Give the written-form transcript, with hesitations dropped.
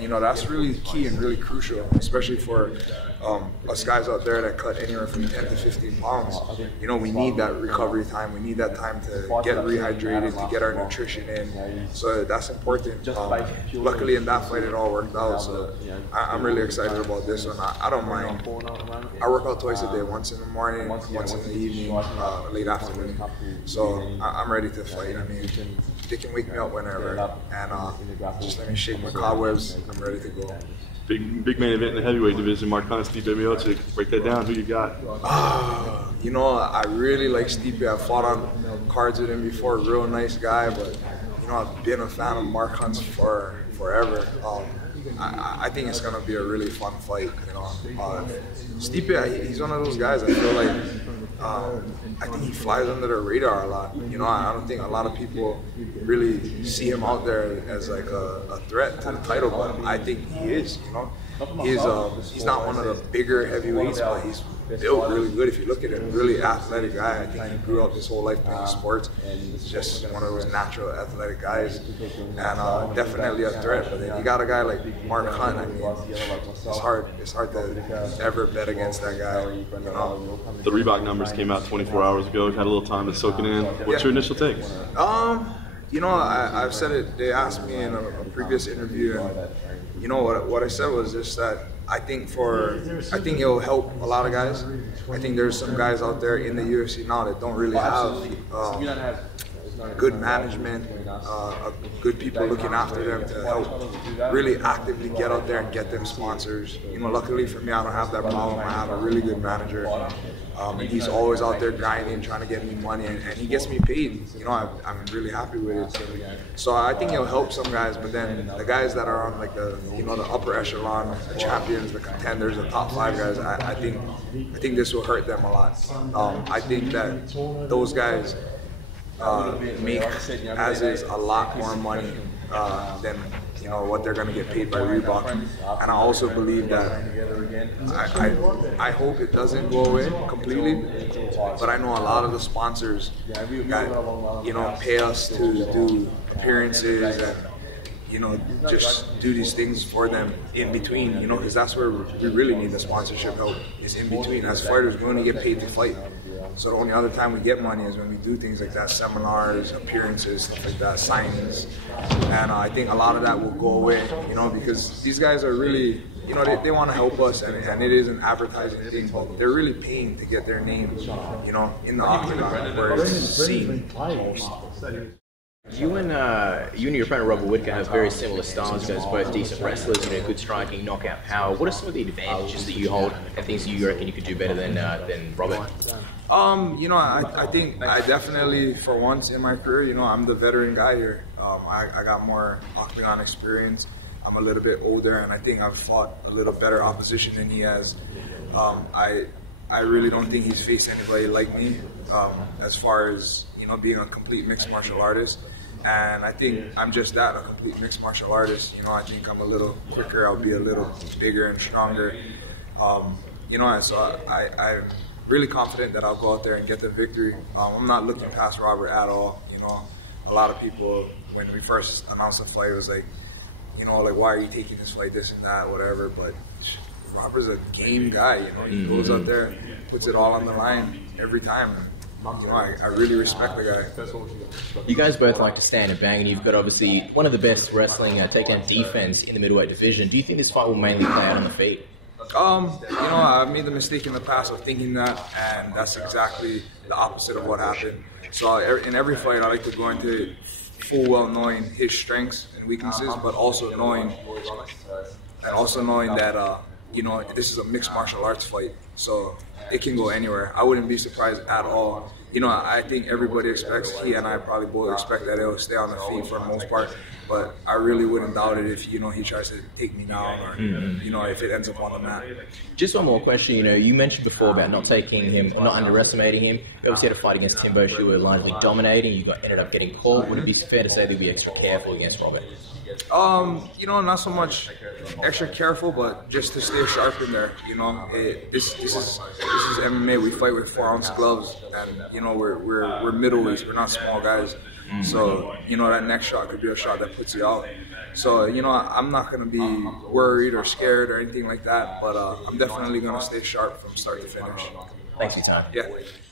And you know, that's really key and really crucial, especially for us guys out there that cut anywhere from 10 to 15 pounds. You know, we need that recovery time. We need that time to get rehydrated, to get our nutrition in. So that's important. Luckily in that fight it all worked out. So I'm really excited about this one. I don't mind. I work out twice a day, once in the morning, once in the evening, late afternoon. So I'm ready to fight. I mean, they can wake me up whenever, and just let me shake my cobwebs. I'm ready to go. Big main event in the heavyweight division. Mark Hunt, Stipe, Miocic. Break that down. Who you got? You know, I really like Stipe. I fought on cards with him before. Real nice guy, but you know, I've been a fan of Mark Hunt's for forever. I think it's gonna be a really fun fight. You know, Stipe, he's one of those guys. I feel like I think he flies under the radar a lot. You know, I don't think a lot of people really see him out there as like a threat to the title, but I think he is. You know, he's not one of the bigger heavyweights, but he's built really good. If you look at him, really athletic guy. I think he grew up his whole life playing sports. He's just one of those natural athletic guys, and definitely a threat. But then you got a guy like Mark Hunt. I mean, it's hard to ever bet against that guy. You know? The Reebok numbers came out 24 hours ago. Had a little time to soak it in. What's your initial take? You know, I've said it. They asked me in a previous interview, and you know what I said was just that I think it'll help a lot of guys. I think there's some guys out there in the UFC now that don't really have good management, good people looking after them to help really actively get out there and get them sponsors. You know, luckily for me, I don't have that problem. I have a really good manager. And he's always out there grinding, trying to get me money, and he gets me paid. You know, I'm really happy with it. So I think it'll help some guys, but then the guys that are on like the upper echelon, the champions, the contenders, the top 5 guys, I think this will hurt them a lot. I think that those guys make as is a lot more money than what they're going to get paid by Reebok, and I also believe that I hope it doesn't go away completely, but I know a lot of the sponsors that pay us to do appearances and just do these things for them in between, because that's where we really need the sponsorship help, is in between. As fighters, we only get paid to fight. So the only other time we get money is when we do things like that, seminars, appearances, stuff like that, signings. And I think a lot of that will go away, because these guys are really, they want to help us, and it is an advertising thing, but they're really paying to get their name, in the octagon where it's seen most. You and your opponent Robert Whittaker have very similar styles. You guys are both decent wrestlers, good striking, knockout power. What are some of the advantages that you hold and things that you reckon you could do better than Robert? I think I definitely, for once in my career, I'm the veteran guy here. I got more octagon experience. I'm a little bit older, and I think I've fought a little better opposition than he has. I really don't think he's faced anybody like me as far as being a complete mixed martial artist. And I think I'm just that, a complete mixed martial artist. I think I'm a little quicker, I'll be a little bigger and stronger. And so I'm really confident that I'll go out there and get the victory. I'm not looking past Robert at all. A lot of people, when we first announced the fight, it was like, like, why are you taking this fight, this and that, whatever. But Robert's a game guy, he goes out there and puts it all on the line every time. I really respect the guy. You guys both like to stand and bang, and you've got obviously one of the best wrestling takedown defense in the middleweight division. Do you think this fight will mainly play out on the feet? I've made the mistake in the past of thinking that, and that's exactly the opposite of what happened. So in every fight, I like to go into it full well knowing his strengths and weaknesses, but also knowing that this is a mixed martial arts fight, so it can go anywhere. I wouldn't be surprised at all. I think everybody expects, he and I probably both expect that it'll stay on the feet for the most part, but I really wouldn't doubt it if, he tries to take me down or, if it ends up on the mat. Just one more question, you mentioned before about not taking him, or not underestimating him. You obviously had a fight against Tim Bosch, you were largely dominating, you ended up getting caught. Would it be fair to say that you'd be extra careful against Robert? Not so much extra careful, but just to stay sharp in there. This is MMA. We fight with 4-ounce gloves, and we're middleweights. We're not small guys. So, you know, that next shot could be a shot that puts you out. So, you know, I'm not going to be worried or scared or anything like that, but I'm definitely going to stay sharp from start to finish. Thanks for your time. Yeah.